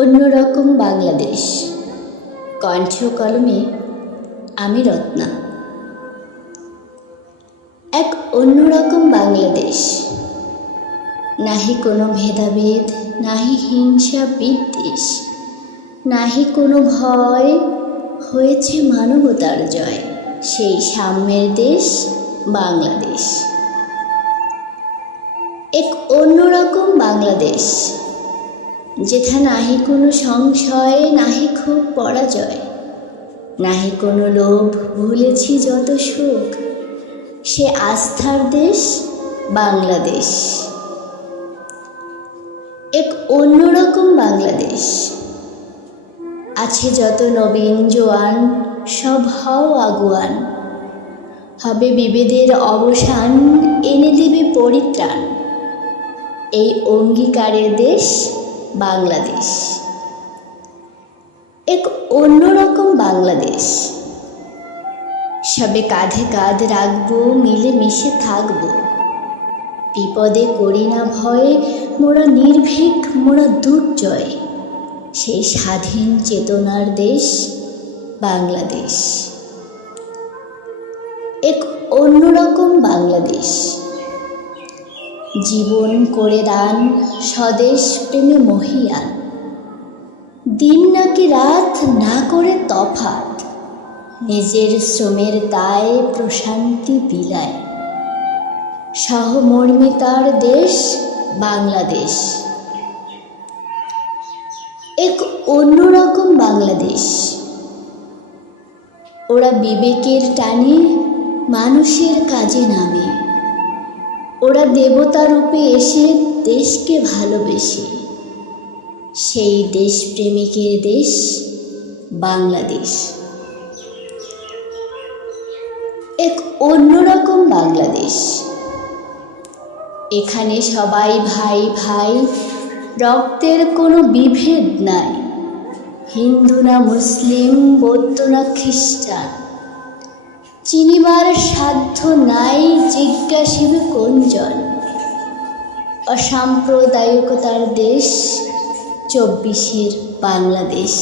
অন্যরকম বাংলাদেশ। কণ্ঠ কলমে আমি রত্না। এক অন্যরকম বাংলাদেশ, নাহি কোনো ভেদাভেদ, নাহি হিংসা বিদ্বেষ, নাহি কোনো ভয়, হয়েছে মানবতার জয়। সেই সাম্যের দেশ বাংলাদেশ। এক অন্যরকম বাংলাদেশ, যেথা নাহি কোনো সংশয়, নাহি খুব পরাজয়, নাহি কোনো লোভ, ভুলেছি যত সুখ, সে আস্থার দেশ বাংলাদেশ। এক অন্যরকম বাংলাদেশ, আছে যত নবীন জোয়ান, সব হও আগুয়ান, হবে বিভেদের অবসান, এনে দেবে পরিত্রাণ, এই অঙ্গীকারের দেশ বাংলাদেশ। এক অন্যরকম বাংলাদেশ, সবে কাঁধে কাঁধ রাখবো, মিলে মিশে থাকবো, বিপদে করি না ভয়, মোরা নির্ভীক, মোরা দুর্জয়, সেই স্বাধীন চেতনার দেশ বাংলাদেশ। এক অন্যরকম বাংলাদেশ, জীবন করে দান, স্বদেশ প্রেমে মহিয়ান, দিন নাকি রাত না করে তফাৎ, নিজের শ্রমের দায় প্রশান্তি বিলায়, সহমর্মিতার দেশ বাংলাদেশ। এক অন্যরকম বাংলাদেশ, ওরা বিবেকের টানে মানুষের কাজে নামে, ওরা দেবতা রূপে এসে দেশকে ভালোবেসে, সেই দেশপ্রেমিকের দেশ বাংলাদেশ। এক অন্যরকম বাংলাদেশ, এখানে সবাই ভাই ভাই, রক্তের কোনো বিভেদ নাই, হিন্দু না মুসলিম, বৌদ্ধ না খ্রিস্টান, চিনিবার সাধ্য নাই, জিজ্ঞাসিবে কোনজন, অসাম্প্রদায়িকতার দেশ 24-এর বাংলাদেশ।